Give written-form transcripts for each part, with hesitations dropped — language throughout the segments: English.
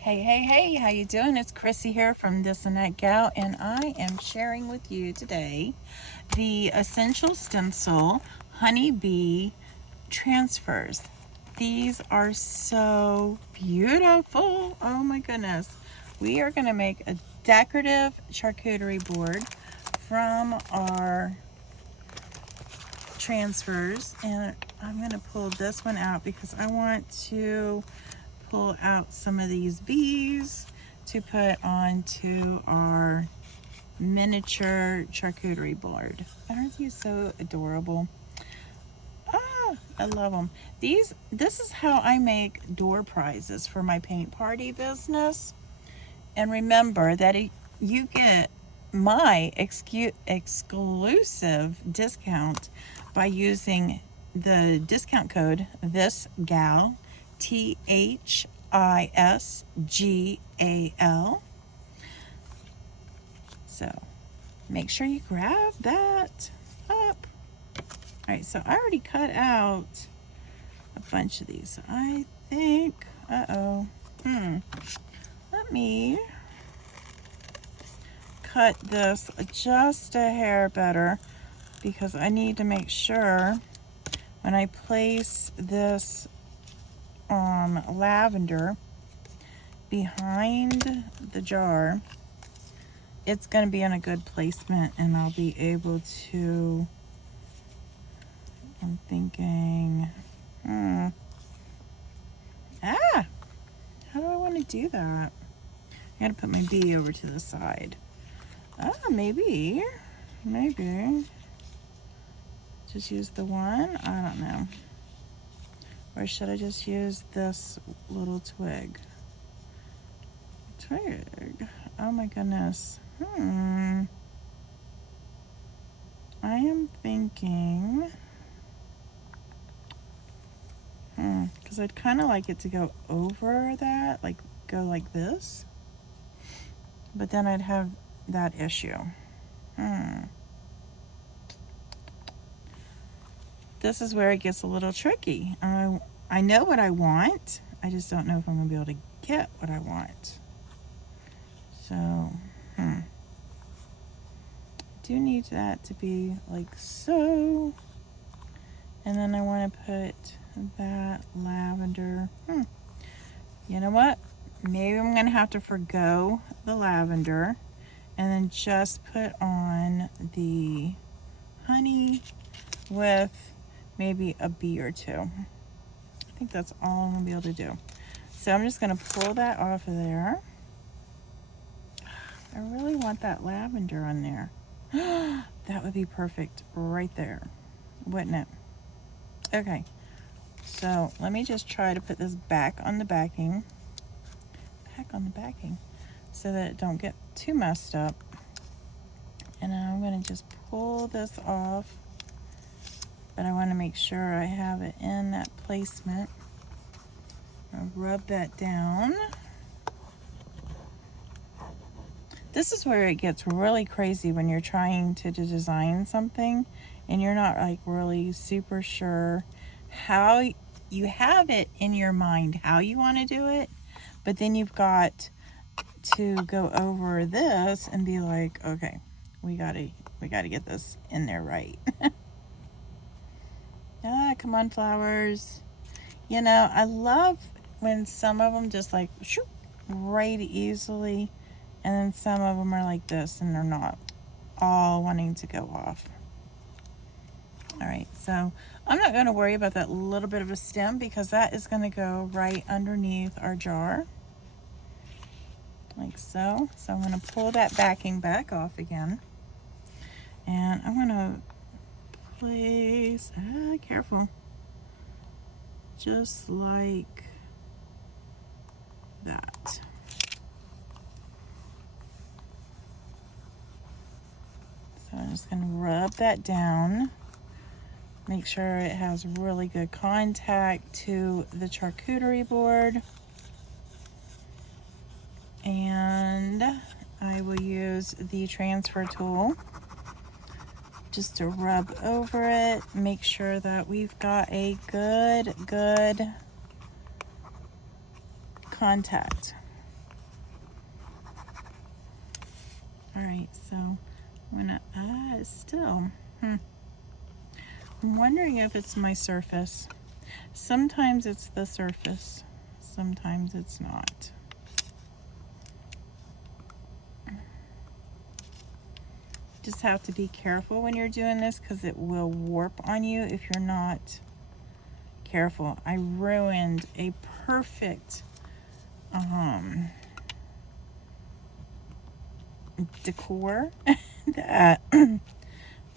Hey, how you doing? It's Chrissy here from This and That Gal, and I am sharing with you today the Essential Stencil Honeybee Transfers. These are so beautiful. Oh my goodness. We are going to make a decorative charcuterie board from our transfers, and I'm going to pull this one out because I want to pull out some of these bees to put onto our miniature charcuterie board. Aren't these so adorable? I love them. This is how I make door prizes for my paint party business. And remember that you get my exclusive discount by using the discount code THISGAL, THISGAL. So make sure you grab that up. All right, so I already cut out a bunch of these. So I think, let me cut this just a hair better because I need to make sure when I place this lavender behind the jar, it's going to be in a good placement and I'll be able to, I'm thinking, how do I want to do that? I gotta put my bee over to the side. Maybe just use the one. I don't know. Or should I just use this little twig? Oh my goodness. I am thinking, because I'd kind of like it to go over that, like go like this. But then I'd have that issue. This is where it gets a little tricky. I know what I want. I just don't know if I'm going to be able to get what I want. So, I do need that to be like so. And then I want to put that lavender. You know what? Maybe I'm going to have to forgo the lavender and then just put on the honey with maybe a bee or two. I think that's all I'm going to be able to do. So I'm just going to pull that off of there. I really want that lavender on there. That would be perfect right there, wouldn't it? Okay, so let me just try to put this back on the backing. So that it don't get too messed up. And then I'm going to just pull this off, but I want to make sure I have it in that placement. I'll rub that down. This is where it gets really crazy when you're trying to design something and you're not like really super sure how you have it in your mind how you want to do it, but then you've got to go over this and be like, okay, we gotta get this in there right. Come on, flowers. You know, I love when some of them just like shoot right easily, and then some of them are like this and they're not all wanting to go off. All right, so I'm not going to worry about that little bit of a stem because that is going to go right underneath our jar. Like so. So I'm going to pull that backing back off again. And I'm going to place, careful, just like that. So I'm just going to rub that down. Make sure it has really good contact to the charcuterie board. And I will use the transfer tool just to rub over it. Make sure that we've got a good contact. Alright, so I'm gonna, still, I'm wondering if it's my surface. Sometimes it's the surface, sometimes it's not. Just have to be careful when you're doing this because it will warp on you if you're not careful. I ruined a perfect decor that I'm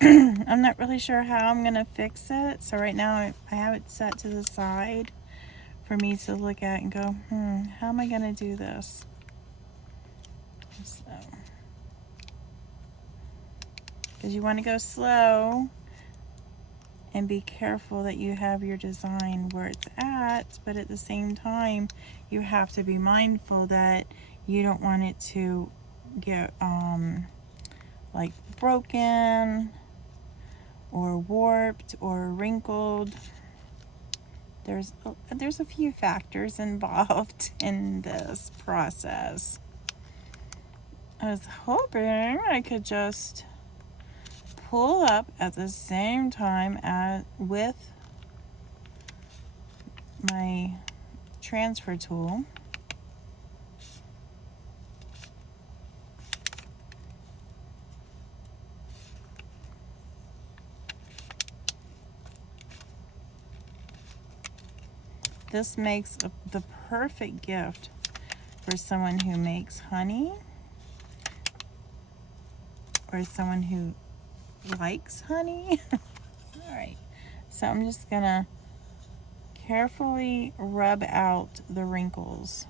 not really sure how I'm gonna fix it. So right now I have it set to the side for me to look at and go, how am I gonna do this? So, because you want to go slow and be careful that you have your design where it's at, but at the same time you have to be mindful that you don't want it to get like broken or warped or wrinkled. There's a few factors involved in this process. I was hoping I could just pull up at the same time as with my transfer tool. This makes the perfect gift for someone who makes honey or someone who likes honey. All right, so I'm just gonna carefully rub out the wrinkles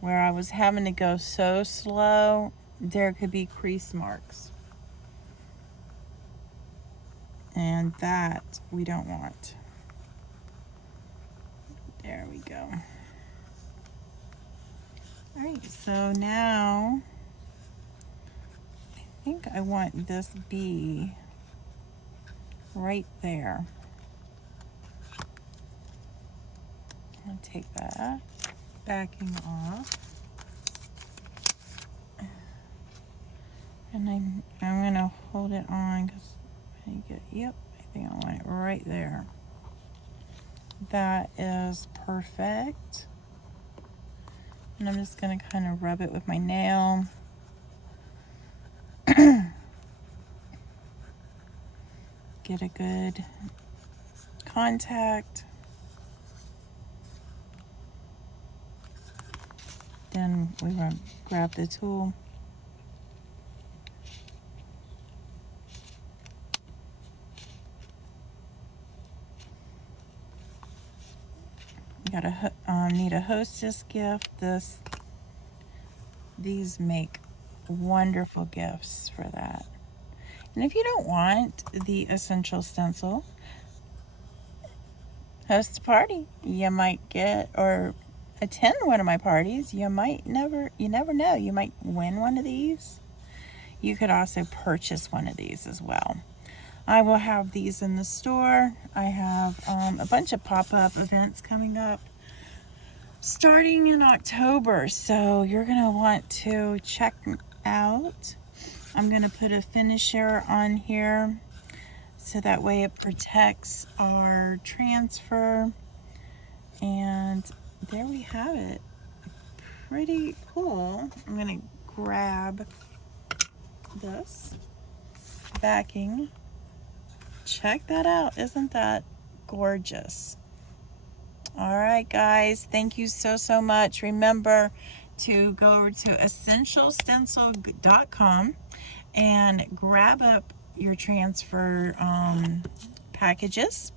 where I was having to go so slow. There could be crease marks, and that we don't want. There we go. All right, so now I think I want this bee right there. I'll take that, backing off. And I'm gonna hold it on because I get, yep, I think I want it right there. That is perfect. And I'm just gonna kind of rub it with my nail. Get a good contact. Then we're gonna grab the tool. You gotta need a hostess gift. These make wonderful gifts for that. And if you don't want the essential stencil, host a party. You might get or attend one of my parties. You never know. You might win one of these. You could also purchase one of these as well. I will have these in the store. I have a bunch of pop-up events coming up starting in October, so you're gonna want to check out. I'm gonna put a finisher on here so that way it protects our transfer. And there we have it. Pretty cool. I'm gonna grab this backing. Check that out. Isn't that gorgeous? All right, guys, thank you so much. Remember to go over to essentialstencil.com and grab up your transfer packages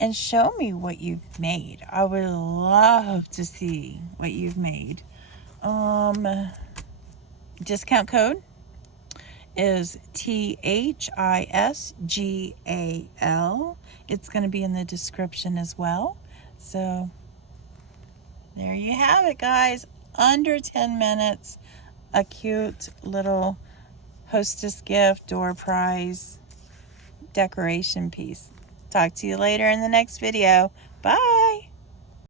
and show me what you've made. I would love to see what you've made. Discount code is THISGAL. It's going to be in the description as well. So there you have it, guys. Under 10 minutes, a cute little hostess gift, door prize, decoration piece. Talk to you later in the next video. Bye.